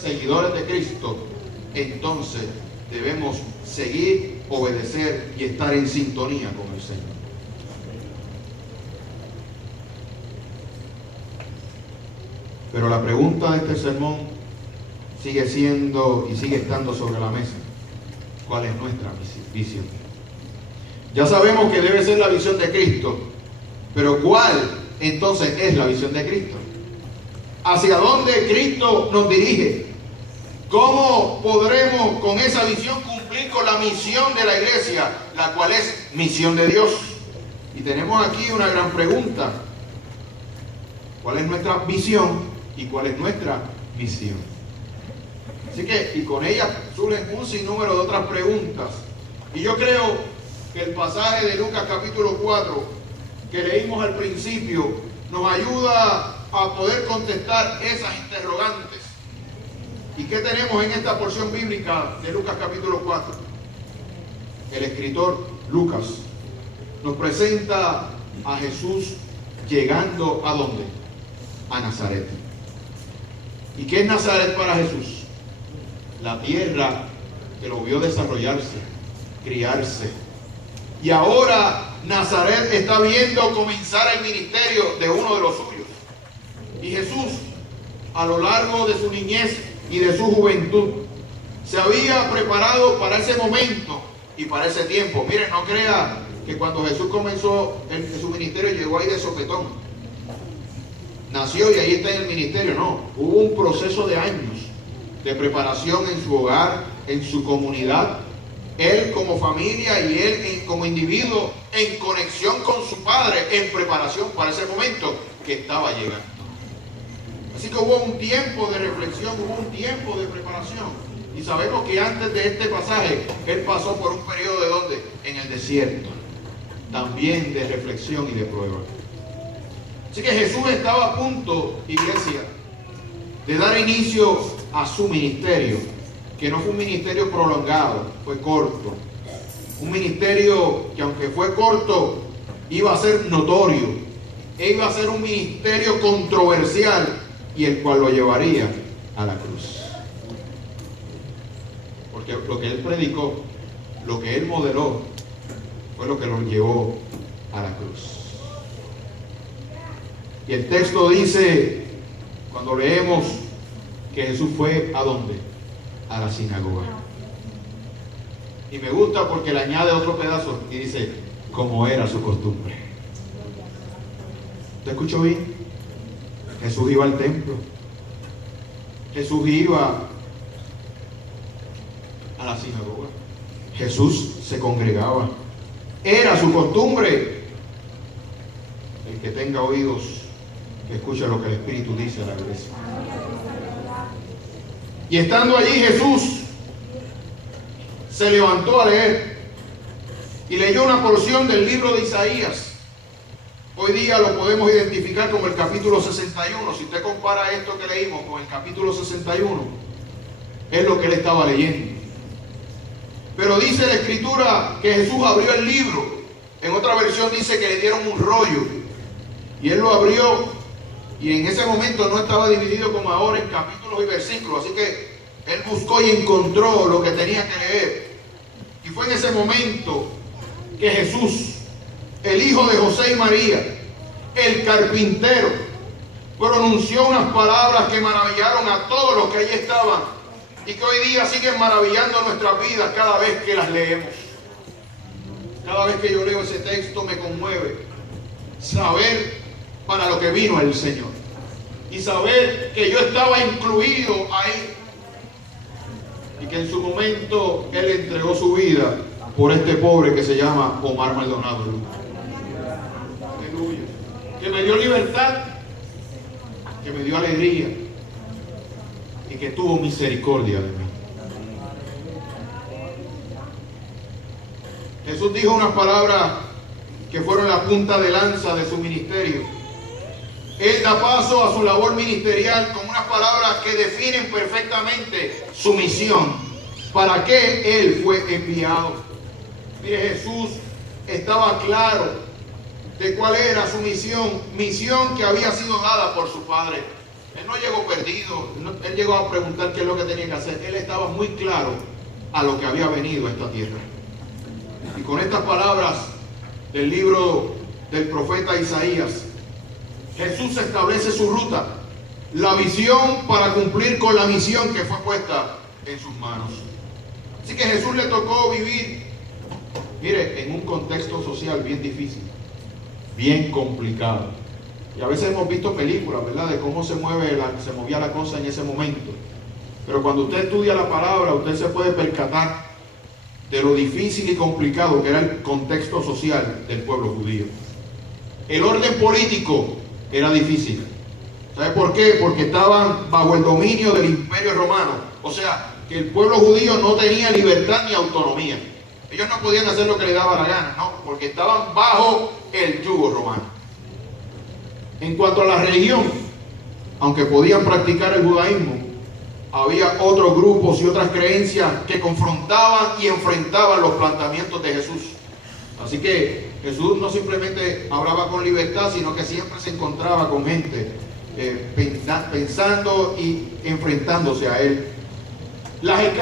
seguidores de Cristo, entonces debemos seguir, obedecer y estar en sintonía con el Señor. Pero la pregunta de este sermón sigue siendo y sigue estando sobre la mesa. ¿Cuál es nuestra visión? Ya sabemos que debe ser la visión de Cristo, pero ¿cuál entonces es la visión de Cristo? ¿Hacia dónde Cristo nos dirige? ¿Cómo podremos con esa visión cumplir con la misión de la iglesia, la cual es misión de Dios? Y tenemos aquí una gran pregunta. ¿Cuál es nuestra visión y cuál es nuestra misión? Así que, y con ella surgen un sinnúmero de otras preguntas. Y yo creo que el pasaje de Lucas capítulo 4 que leímos al principio nos ayuda a poder contestar esas interrogantes. ¿Y qué tenemos en esta porción bíblica de Lucas capítulo 4? El escritor Lucas nos presenta a Jesús llegando ¿a dónde? A Nazaret. ¿Y qué es Nazaret para Jesús? La tierra que lo vio desarrollarse, criarse. Y ahora Nazaret está viendo comenzar el ministerio de uno de los suyos. Y Jesús, a lo largo de su niñez y de su juventud, se había preparado para ese momento y para ese tiempo. Miren, no crea que cuando Jesús comenzó su ministerio llegó ahí de sopetón. Nació y ahí está en el ministerio. No, hubo un proceso de años de preparación en su hogar, en su comunidad, él como familia y él como individuo en conexión con su padre, en preparación para ese momento que estaba llegando. Así que hubo un tiempo de reflexión, hubo un tiempo de preparación. Y sabemos que antes de este pasaje, él pasó por un periodo de ¿dónde? En el desierto. También de reflexión y de prueba. Así que Jesús estaba a punto, iglesia, de dar inicio a su ministerio, que no fue un ministerio prolongado, fue corto. Un ministerio que aunque fue corto, iba a ser notorio, iba a ser un ministerio controversial y el cual lo llevaría a la cruz. Porque lo que él predicó, lo que él modeló, fue lo que lo llevó a la cruz. Y el texto dice, cuando leemos, que Jesús fue ¿a dónde? A la sinagoga. Y me gusta porque le añade otro pedazo y dice, como era su costumbre. ¿Te escuchó bien? Jesús iba al templo. Jesús iba a la sinagoga. Jesús se congregaba. Era su costumbre. El que tenga oídos, que escuche lo que el Espíritu dice a la iglesia. Y estando allí Jesús se levantó a leer y leyó una porción del libro de Isaías. Hoy día lo podemos identificar como el capítulo 61. Si usted compara esto que leímos con el capítulo 61, es lo que él estaba leyendo. Pero dice la Escritura que Jesús abrió el libro. En otra versión dice que le dieron un rollo y él lo abrió. Y en ese momento no estaba dividido como ahora en capítulos y versículos. Así que él buscó y encontró lo que tenía que leer. Y fue en ese momento que Jesús, el hijo de José y María, el carpintero, pronunció unas palabras que maravillaron a todos los que allí estaban y que hoy día siguen maravillando nuestras vidas cada vez que las leemos. Cada vez que yo leo ese texto me conmueve saber para lo que vino el Señor y saber que yo estaba incluido ahí y que en su momento Él entregó su vida por este pobre que se llama Omar Maldonado. Aleluya. Que me dio libertad, que me dio alegría y que tuvo misericordia de mí. Jesús dijo unas palabras que fueron la punta de lanza de su ministerio. Él da paso a su labor ministerial con unas palabras que definen perfectamente su misión. ¿Para qué Él fue enviado? Mire, Jesús estaba claro de cuál era su misión, misión que había sido dada por su Padre. Él no llegó perdido, él llegó a preguntar qué es lo que tenía que hacer. Él estaba muy claro a lo que había venido a esta tierra. Y con estas palabras del libro del profeta Isaías, Jesús establece su ruta, la visión para cumplir con la misión que fue puesta en sus manos. Así que Jesús le tocó vivir, mire, en un contexto social bien difícil, bien complicado. Y a veces hemos visto películas, ¿verdad?, de cómo se movía la cosa en ese momento. Pero cuando usted estudia la palabra, usted se puede percatar de lo difícil y complicado que era el contexto social del pueblo judío. El orden político era difícil. ¿Sabe por qué? Porque estaban bajo el dominio del Imperio Romano. O sea, que el pueblo judío no tenía libertad ni autonomía. Ellos no podían hacer lo que les daba la gana, no, porque estaban bajo el yugo romano. En cuanto a la religión, aunque podían practicar el judaísmo, había otros grupos y otras creencias que confrontaban y enfrentaban los planteamientos de Jesús. Así que Jesús no simplemente hablaba con libertad, sino que siempre se encontraba con gente pensando y enfrentándose a él. Las